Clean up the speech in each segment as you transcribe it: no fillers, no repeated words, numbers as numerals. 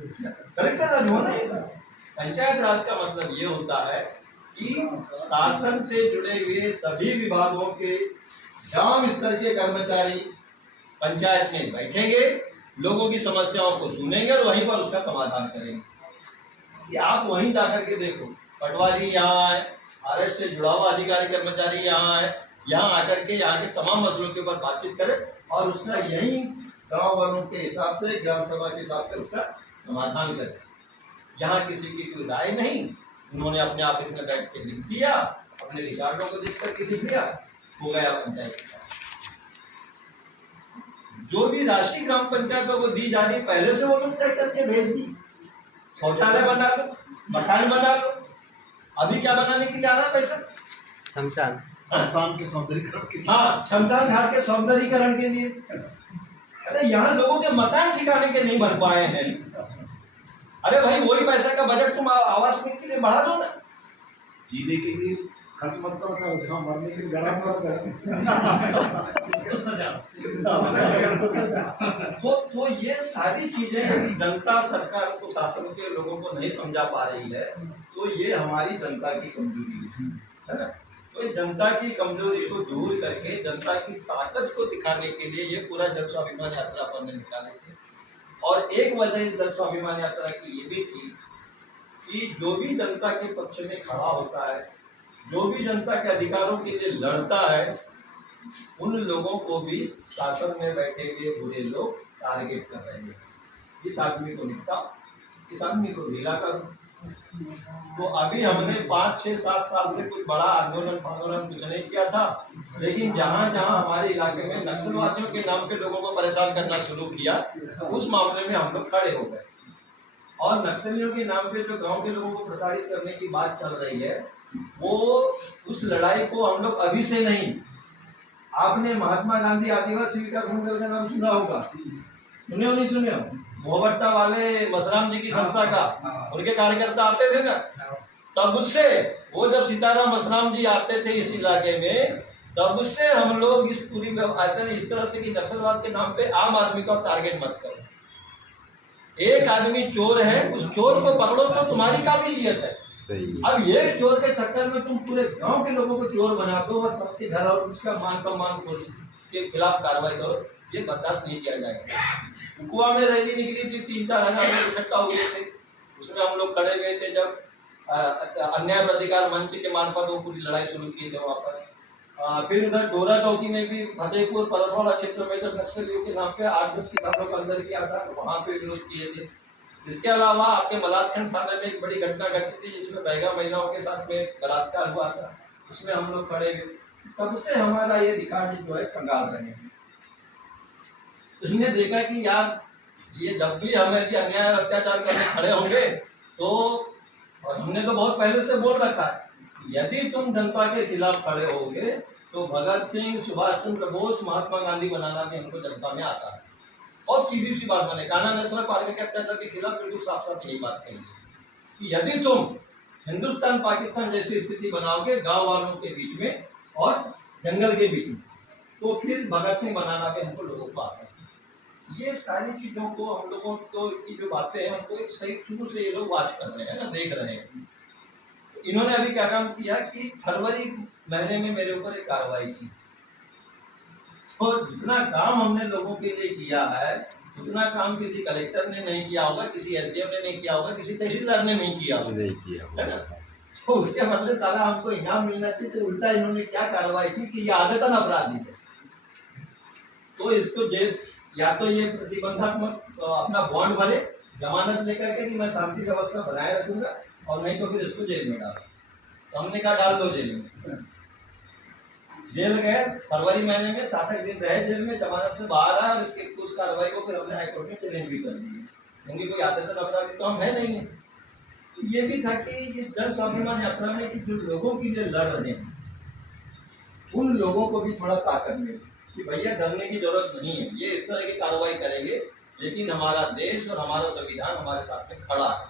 Collector राज होना ही था। पंचायत राज का मतलब ये होता है कि शासन से जुड़े हुए सभी विभागों के ग्राम स्तर के कर्मचारी पंचायत में बैठेंगे, लोगों की समस्याओं को सुनेंगे और वहीं पर उसका समाधान करेंगे। कि आप वहीं जाकर के देखो, पटवारी यहाँ आए, आरएस से जुड़ा हुआ अधिकारी कर्मचारी यहाँ आए, यहाँ आकर के यहाँ के तमाम मसलों के ऊपर बातचीत करें और उसका यही गांव वालों के हिसाब से, ग्राम सभा के हिसाब से उसका समाधान करें। यहाँ किसी की कोई राय नहीं, उन्होंने अपने ऑफिस में बैठ के लिख दिया, अपने रिकॉर्डों को देख करके लिख दिया, हो गया पंचायत का। जो भी राशि ग्राम पंचायतों को दी जा रही पहले से वो लोग तय करके भेज दी। शौचालय बना लो, मकान बना लो, अभी क्या बनाने के लिए आ रहा है पैसा? शमशान के सौंदर्यीकरण के लिए। हाँ, शमशान घाट के सौंदर्यीकरण के लिए। अरे यहाँ लोगों के मकान ठिकाने के नहीं बन पाए हैं। अरे भाई वही पैसा का बजट तुम आवास के लिए बढ़ा दो ना। जीने के लिए खर्च मत करो, जहाँ मरने के लिए गड़ा मत करो। तो ये सारी चीजें जनता सरकार को, शासन के लोगों को नहीं समझा पा रही है, तो ये हमारी जनता की कमजोरी है ना। तो जनता की कमजोरी को दूर करके जनता की ताकत को दिखाने के लिए ये पूरा जन स्वाभिमान यात्रा पर निकाले थे। और एक वजह इस जन स्वाभिमान यात्रा की ये भी थी कि जो भी जनता के पक्ष में खड़ा होता है, जो भी जनता के अधिकारों के लिए लड़ता है, उन लोगों को भी शासन में बैठे हुए बुरे लोग टारगेट कर रहे हैं। इस आदमी को निपटाओ, इस आदमी को ढीला करो। तो अभी हमने 5, 6, 7 साल से कुछ बड़ा आंदोलन कुछ नहीं किया था, लेकिन जहाँ जहाँ हमारे इलाके में नक्सलवादियों के नाम पे लोगों को परेशान करना शुरू किया, उस मामले में हम लोग खड़े हो गए। और नक्सलियों के नाम पे जो गांव के लोगों को प्रताड़ित करने की बात चल रही है, वो उस लड़ाई को हम लोग अभी से नहीं, आपने महात्मा गांधी आदिवासी विकास मंडल का नाम सुना होगा, सुने हो नहीं सुने हो? मोहबट्टा वाले मसराम जी की संस्था का उनके कार्यकर्ता आते थे ना, तब उससे वो जब सीताराम मसराम जी आते थे इस इलाके में, तब उससे हम लोग इस पूरी इस तरह से कि नक्सलवाद के नाम पे आम आदमी को टारगेट मत करो। एक आदमी चोर है, उस चोर को पकड़ो तो तुम्हारी काबिलियत है। अब ये चोर के चक्कर में तुम पूरे गांव के लोगों को चोर बना दो और सबके घर और उसका मान सम्मान के खिलाफ कार्रवाई करो, ये बर्दाश्त नहीं किया जाएगा। कुआ में रैली निकली थी, 3-4 हजार लोग इकट्ठा हुए थे, उसमें हम लोग खड़े हुए थे जब अन्याय प्रतिकार मंच के मार्फत वो पूरी लड़ाई शुरू की थी वहाँ पर। फिर उधर डोरा चौकी में भी फतेहपुर परसवाड़ा क्षेत्र में जब नक्सलियों के नाम पे 8-10 किसानों को अंदर किया था, तो वहाँ पे विरोध किए थे। इसके अलावा आपके मलाजखंड थाने में एक बड़ी घटना घटी थी जिसमें बैगा महिलाओं के साथ में बलात्कार हुआ था, उसमें हम लोग खड़े हुए। तब से हमारा ये रिकॉर्ड जो है कंगाल रहे हैं। तो हमने देखा कि यार ये जब भी हमें भी अन्याय और अत्याचार करने खड़े होंगे तो, और हमने तो बहुत पहले से बोल रखा है, यदि तुम जनता के खिलाफ खड़े होगे तो भगत सिंह, सुभाष चंद्र बोस, महात्मा गांधी बनाना भी हमको जनता में आता है। और सीधी सी बात मैंने कान्हा नेशनल पार्क के अत्याचार के खिलाफ बिल्कुल साफ साफ यही बात कही कि यदि तुम हिंदुस्तान पाकिस्तान जैसी स्थिति बनाओगे गांव वालों के बीच में और जंगल के बीच में, तो फिर भगत सिंह बनाना भी हमको लोगों को आता है। ये सारी चीजों को हम लोगों को की जो बातें हैं हमको एक सही शुरू से ये लोग वॉच कर रहे हैं ना, देख रहे हैं। इन्होंने अभी क्या काम किया कि फरवरी महीने में मेरे ऊपर एक कार्रवाई की। तो जितना काम हमने लोगों के लिए किया है उतना काम किसी कलेक्टर ने नहीं किया होगा, किसी एसडीएम ने नहीं किया होगा, किसी तहसीलदार ने नहीं किया होगा, है ना। तो उसके बदले साला हमको इनाम मिलना चाहिए, तो उल्टा इन्होंने क्या कार्रवाई की कि ये आदतन अपराधी है, तो इसको जेल, या तो ये प्रतिबंधात्मक अपना बॉन्ड भरे जमानत लेकर के कि मैं शांति व्यवस्था बनाए रखूंगा, और नहीं तो फिर इसको जेल में डालो। हमने कहा डाल दो जेल में। जेल गए, फरवरी महीने में 7 दिन रहे जेल में, जमानत से बाहर आए और इसके उस कार्रवाई को फिर हमने हाईकोर्ट में चैलेंज भी कर दी, क्योंकि कोई आदतन अपराधी तो हम है नहीं है। तो ये भी था कि इस जन स्वाभिमान यात्रा में कि जो लोगों के लिए लड़ रहे हैं उन लोगों को भी थोड़ा ताकत मिले कि भैया डरने की जरूरत नहीं है, ये इस तरह की कार्रवाई करेंगे, लेकिन हमारा देश और हमारा संविधान हमारे साथ में खड़ा है।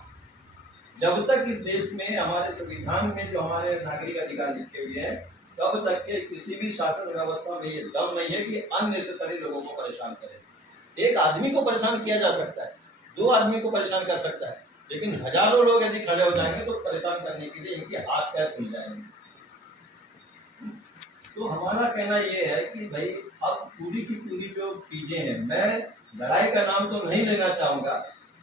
जब तक इस देश में हमारे संविधान में जो हमारे नागरिक अधिकार लिखे हुए हैं, तब तक के किसी भी शासन व्यवस्था में ये दम नहीं है कि अननेसेसरी लोगों को परेशान करे। एक आदमी को परेशान किया जा सकता है, दो आदमी को परेशान कर सकता है, लेकिन हजारों लोग यदि खड़े हो जाएंगे तो परेशान करने के लिए इनके हाथ पैर खुल जाएंगे। तो हमारा कहना ये है कि भाई अब पूरी की पूरी जो चीजें हैं, मैं लड़ाई का नाम तो नहीं लेना चाहूंगा,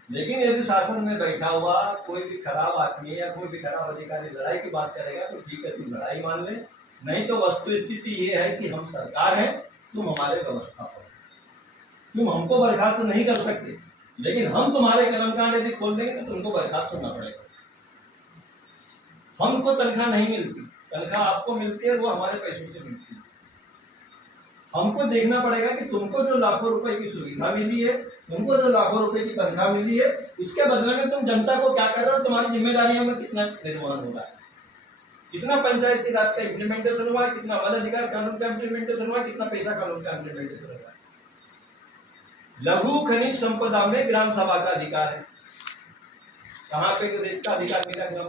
लेकिन यदि शासन में बैठा हुआ कोई भी खराब आदमी या कोई भी खराब अधिकारी लड़ाई की बात करेगा तो ठीक है, तुम लड़ाई मान ले, नहीं तो वस्तु स्थिति ये है कि हम सरकार हैं, तुम हमारे व्यवस्था पर, तुम हमको बर्खास्त नहीं कर सकते, लेकिन हम तुम्हारे कर्मकांड यदि खोल देंगे तो तुमको बर्खास्त होना पड़ेगा। हमको तनख्वाह नहीं मिलती, तनख्वाह आपको मिलती है, वो हमारे पैसों से मिलती है। हमको देखना पड़ेगा कि तुमको जो लाखों रुपए की सुविधा मिली है, तुमको जो लाखों रुपए की तनख्वाह मिली है, उसके बदले में तुम जनता को क्या कर रहे हो, तुम्हारी जिम्मेदारियों में कितना निर्माण हो रहा है, कितना पंचायती राज का इम्प्लीमेंटेशन हुआ है, कितना वन अधिकार कानून का इम्प्लीमेंटेशन हुआ है, कितना पैसा कानून का इम्प्लीमेंटेशन हुआ है। लघु खनिज संपदा में ग्राम सभा का अधिकार है, कहाँ पे रेत का अधिकार मिला ग्राम